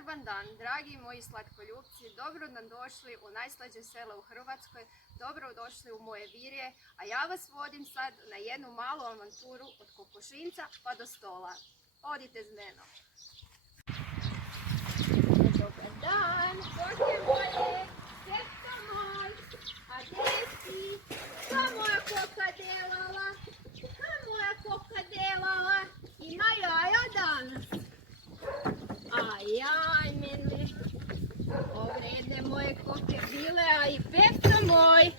Dobar dan, dragi moji slatkoljubci, dobro nam došli u najslađe selo u Hrvatskoj, dobro došli u moje virje, a ja vas vodim sad na jednu malu avanturu od kokošinca pa do stola. Odite s menom. Dobar dan, koke moje, srca moj, a gdje si? Ka moja koka delala? Ka moja koka delala? Ima jaja danas? Ajaj, mene, ovredne moje koke bile, a i pevca moj.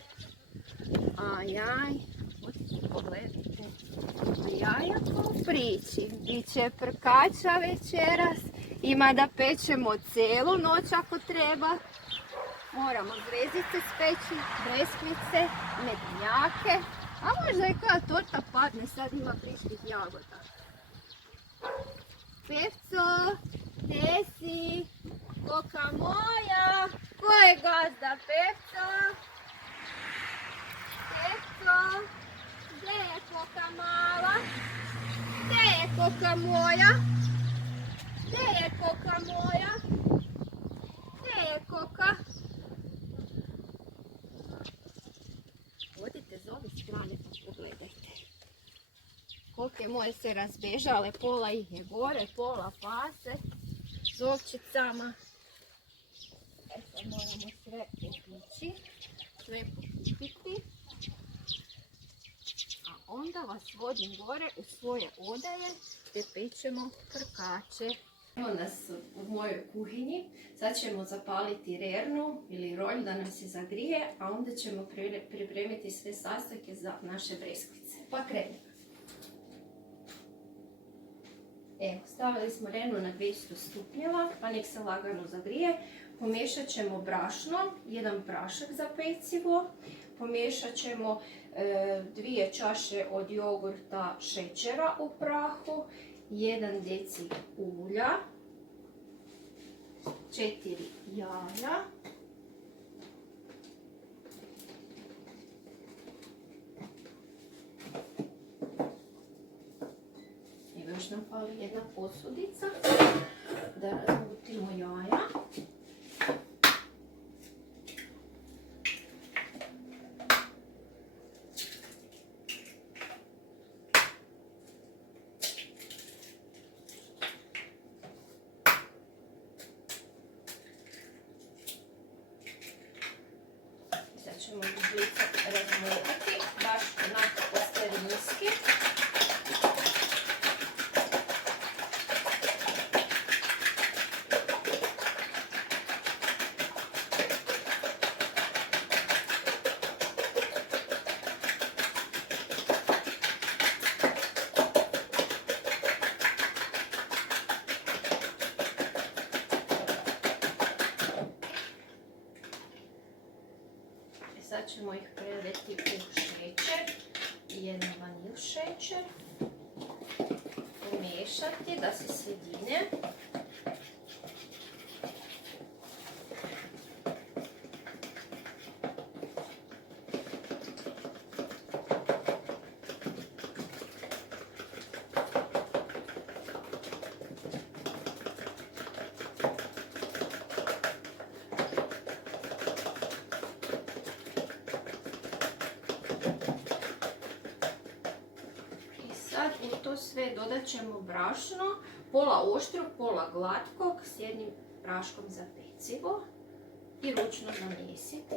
Ajaj, pogledajte, jaja ko u priči, biće prkača večeras, ima da pečemo celu noć ako treba. Moramo zrezice speći, breskvice, mednjake, a možda i koja torta padne, sad ima friških jagoda. Pevco, gdje si? Koka moja, ko je gazda Pevco? Pevco, gdje je koka mala? Gdje je koka moja? Gdje je koka moja? Gdje je koka? Odite z ove strane pa pogledajte. Koke moje se razbežale, pola ih je gore, pola pase s ovčicama. Sad moramo sve popići, sve pokupiti. A onda vas vodim gore u svoje odaje gdje pečemo prkače. Evo nas u mojoj kuhinji. Sad ćemo zapaliti rernu ili rolj da nam se zagrije, a onda ćemo pripremiti sve sastojke za naše breskvice. Pa krenimo. Evo, stavili smo rernu na 200 stupnjeva, pa nek se lagano zagrije. Pomiješat ćemo brašno, jedan prašak za pecivo. Pomiješat ćemo 2 čaše od jogurta šećera u prahu, 1 deci ulja, 4 jaja, i još nam fali jedna posudica da razbutimo jaja. Sad ćemo žlice razmotati, baš onako po starinski. Sad ćemo ih preliti u šećer, 1 vanil šećer, pomiješati da se sjedine. Sad u to sve dodat ćemo brašno, pola oštrog, pola glatkog s jednim praškom za pecivo i ručno zamjesiti.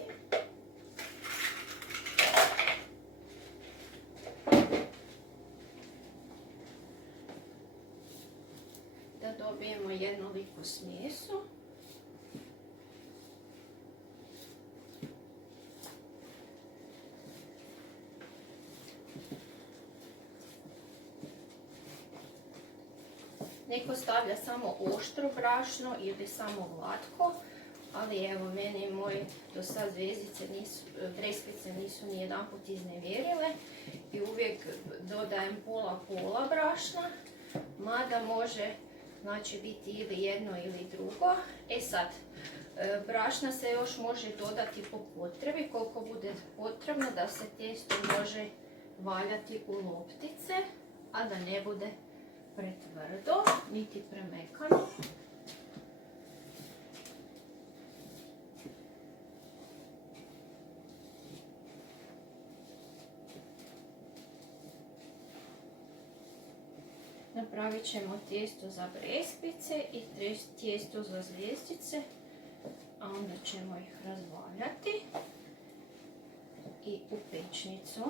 Da dobijemo jednoliku smjesu. Neko stavlja samo oštro brašno ili samo glatko, ali evo meni moje do sad breskvice nisu ni jedanput iznevjerile i uvijek dodajem pola brašna, mada može znači biti ili jedno ili drugo. E sad, brašna se još može dodati po potrebi, koliko bude potrebno da se tijesto može valjati u loptice, a da ne bude pretvrdo, niti premekano. napravit ćemo tijesto za breskvice i tijesto za zvjezdice, a onda ćemo ih razvaljati i u pečnicu.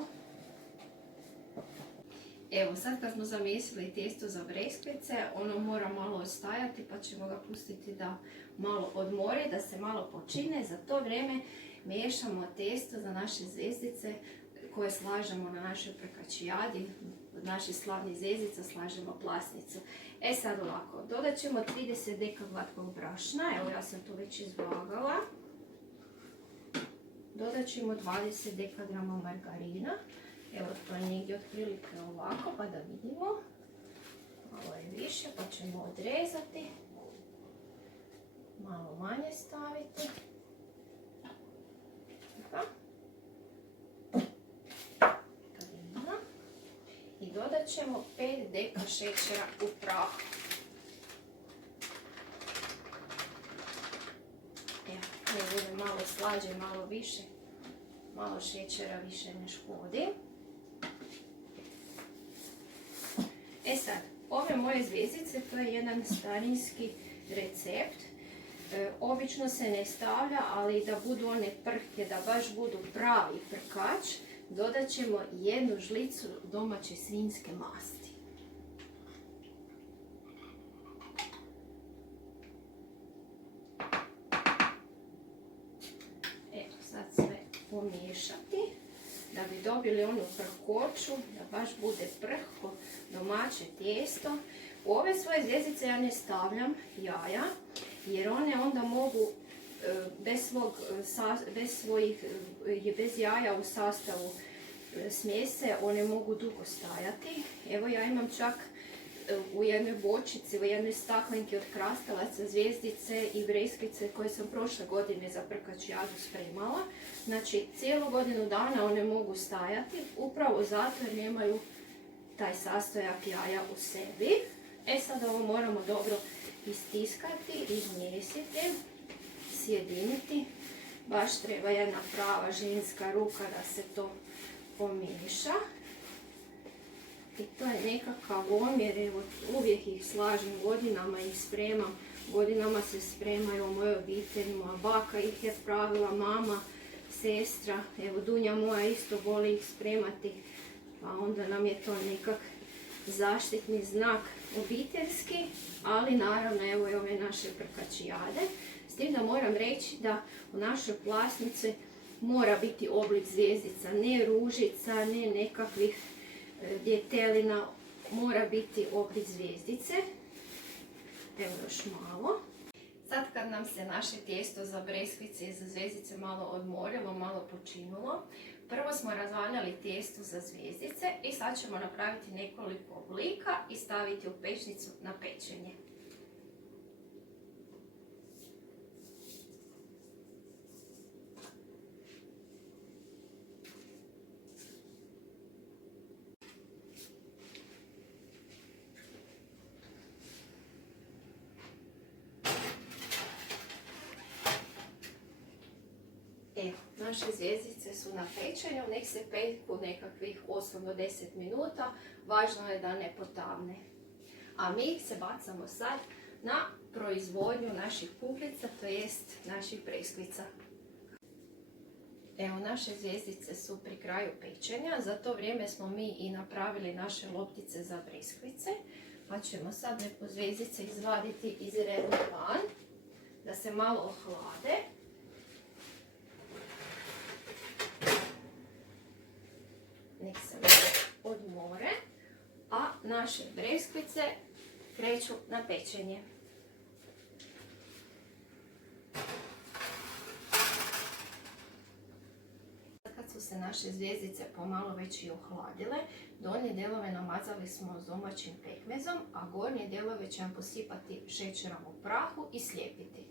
Evo sad kad smo zamjesili tijesto za breskvice, ono mora malo ostajati pa ćemo ga pustiti da malo odmori, da se malo počine. Za to vrijeme miješamo tijesto za naše zvjezdice koje slažemo na našoj prekačijadi. Od naših slavnih zvjezdica slažemo plasnicu. E sad ovako, dodat ćemo 30 deka glatkog brašna, evo ja sam to već izvagala. Dodat ćemo 20 dekagrama margarina. Evo to je negdje otprilike ovako, pa da vidimo. Malo je više, pa ćemo odrezati. Malo manje staviti. I dodat ćemo 5 deka šećera u prahu. Evo, ne bude malo slađe, malo više. Malo šećera više ne škodi. E sad, ove moje zvjezdice, to je jedan starinski recept. Obično se ne stavlja, ali da budu one prhke, da baš budu pravi prkač, dodat ćemo 1 žlicu domaće svinjske masti. Evo, sad sve pomiješati da bi dobili onu prkoću, da baš bude prhko domaće tijesto. U ove svoje zvjezdice ja ne stavljam jaja, jer one onda mogu bez jaja u sastavu smjese, one mogu dugo stajati. Evo ja imam čak u jednoj bočici, u jednoj staklenki od krastavaca zvjezdice i breskvice koje sam prošle godine za prkačijadu spremala. Znači cijelu godinu dana one mogu stajati, upravo zato jer nemaju taj sastojak jaja u sebi. E sad ovo moramo dobro istiskati, izmjesiti, sjediniti. Baš treba jedna prava ženska ruka da se to pomiješa. I to je nekakav omjer, evo uvijek ih slažem, godinama ih spremam, godinama se spremaju u mojoj obitelji, moja baka ih je pravila, mama, sestra, evo Dunja moja isto voli ih spremati, pa onda nam je to nekak zaštitni znak obiteljski, ali naravno evo i ove naše prkačijade. S tim da moram reći da u našoj plasnici mora biti oblik zvjezdica, ne ružica, ne nekakvih djetelina, mora biti oblik zvjezdice. Evo još malo. Sad kad nam se naše tijesto za breskvice i za zvjezdice malo odmorilo, malo počinulo, prvo smo razvaljali tijesto za zvjezdice i sad ćemo napraviti nekoliko oblika i staviti u pečnicu na pečenje. Evo, naše zvjezdice su na pečenju, nek se peku nekakvih 8 do 10 minuta, važno je da ne potavne. A mi ih se bacamo sad na proizvodnju naših kuglica, to jest naših breskvica. Evo, naše zvjezdice su pri kraju pečenja, za to vrijeme smo mi i napravili naše loptice za breskvice, pa ćemo sad neko zvjezdice izvaditi iz redne van, da se malo ohlade. Nek se malo odmore, a naše breskvice kreću na pečenje. Kad su se naše zvjezdice pomalo već i ohladile, donje dijelove namazali smo s domaćim pekmezom, a gornje dijelove ćemo posipati šećerom u prahu i slijepiti.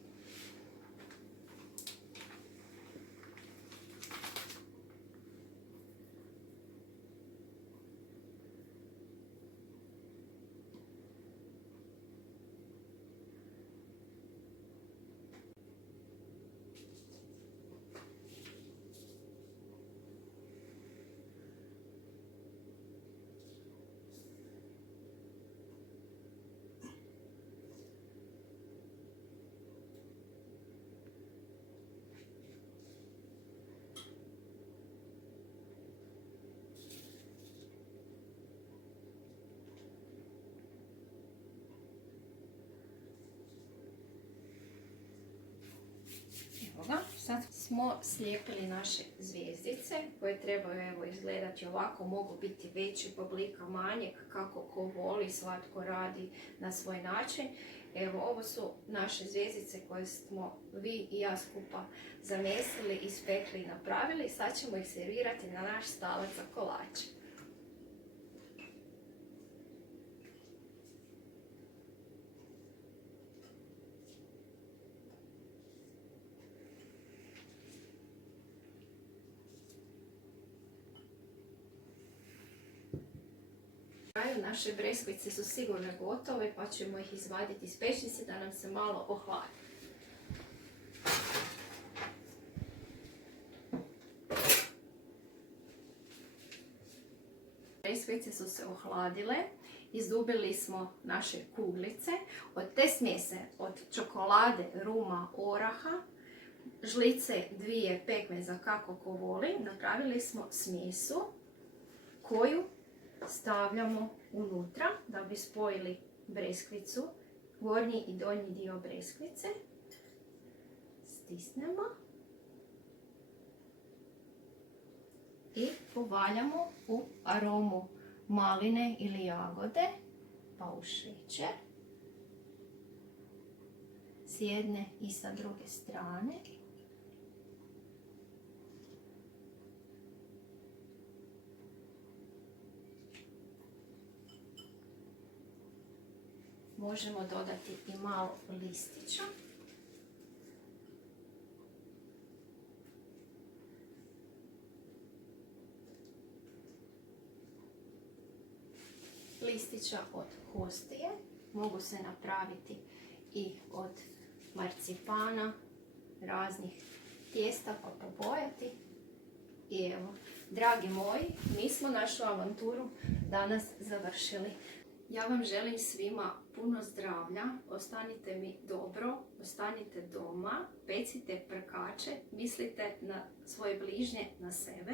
smo slijepili naše zvjezdice koje trebaju evo izgledati ovako, mogu biti većeg oblika, manjeg, kako ko voli, svatko radi na svoj način. Evo, ovo su naše zvjezdice koje smo vi i ja skupa zamesili, ispekli i napravili. Sad ćemo ih servirati na naš stalac za kolače. Naše breskvice su sigurno gotove, pa ćemo ih izvaditi iz pećnice da nam se malo ohlade. Breskvice su se ohladile, izdubili smo naše kuglice. Od te smjese, od čokolade, ruma, oraha, žlice 2 pekmeza kako ko voli, napravili smo smjesu koju stavljamo unutra da bi spojili breskvicu, gornji i donji dio breskvice. Stisnemo i povaljamo u aromu maline ili jagode, pa u šećer s jedne i sa druge strane. Možemo dodati i malo listića. Listića od hostije. Mogu se napraviti i od marcipana, raznih tijesta pa pobojati. I evo, dragi moji, mi smo našu avanturu danas završili. Ja vam želim svima puno zdravlja, ostanite mi dobro, ostanite doma, pecite prkače, mislite na svoje bližnje, na sebe.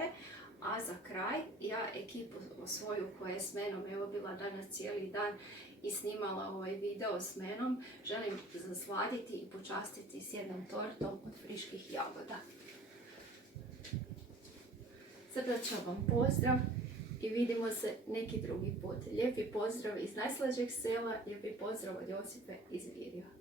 A za kraj, ja ekipu svoju koja je s menom, evo bila danas cijeli dan i snimala ovaj video s menom, želim zasladiti i počastiti s jednom tortom od friških jagoda. Srdačan vam pozdrav i vidimo se neki drugi put. Lijepi pozdrav iz najslađeg sela, lijepi pozdrav od Josipe iz Virja.